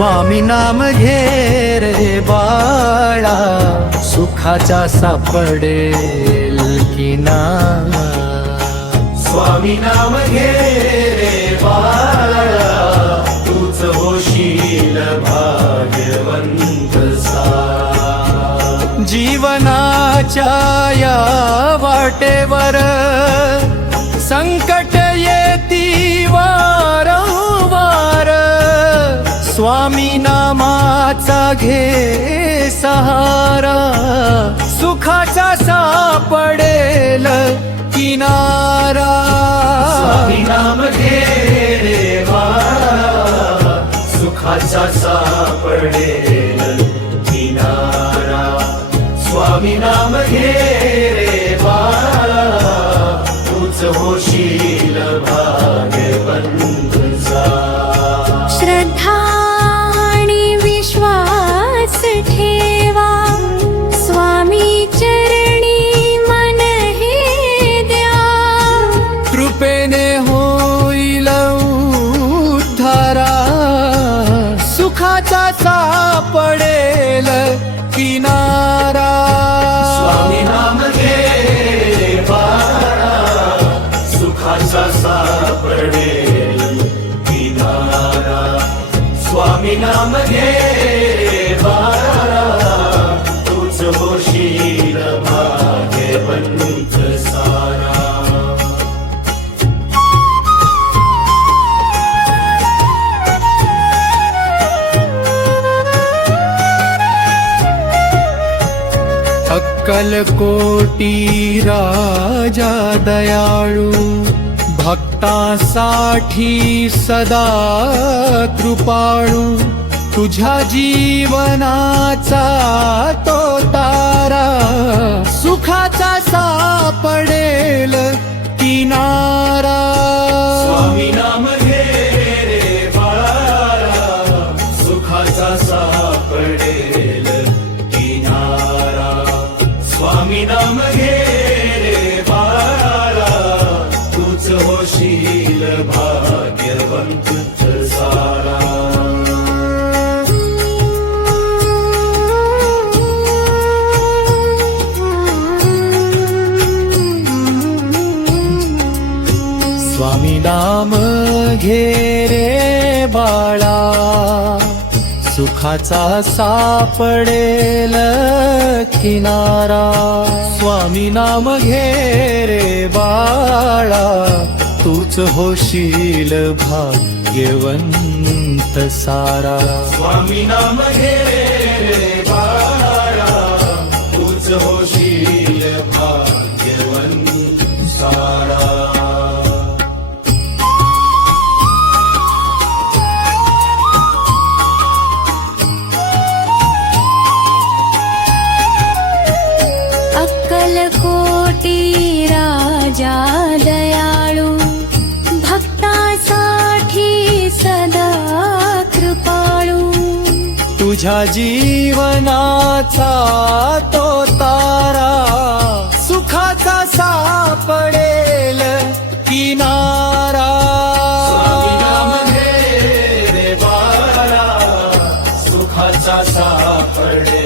स्वामी नाम घे रे बाळा, सुखाचा सापडेल किनारा. स्वामी नाम घे रे बाळा, तूच होशील भाग्यवंत सारा. जीवनाच्या या वाटेवर संकट येती वारंवार, स्वामी नामाचा घे सहारा, सुखाचा सापडेल किनारा. स्वामी नाम घे रे बाळा, सुखाचा सापडेल किनारा. स्वामी नाम घे रे बाळा, तूच होशील भाग्यवंत सारा. श्रद्धा आणि विश्वास ठेवा, स्वामी चरणी मन हे द्या. कृपेने होईल उद्धारा, सुखाचा सापडेल किनारा. स्वामी नाम घे रे बाळा, सुखाचा सापडेल किनारा. स्वामी नाम घे रे बाळा, तूच होशील भाग्यवंत सारा. अक्कलकोटी राजा दयाळू, भक्तासाठी सदा कृपाळू. तुझ्या जीवनाचा तो तारा, सुखाचा सापडेल किनारा. स्वामी नाम घे रे बाळा, सुखाचा सापडेल किनारा. स्वामी नाम घे रे बाळा, तूच होशील भाग्यवंत सारा. स्वामी नाम घे रे बाळा, सुखाचा सापडेल किनारा. स्वामी नाम घे रे बाळा, तूच होशील भाग्यवंत सारा. स्वामी नाम घे रे बाळा, तूच होशील भाग्यवंत सारा. अक्कलकोटी राजा दयाळू, भक्तासाठी सदा कृपाळू. तुझ्या जीवनाचा तो तारा, सुखाचा सापडेल किनारा. स्वामी नाम घे रे बाळा, सुखाचा सापडेल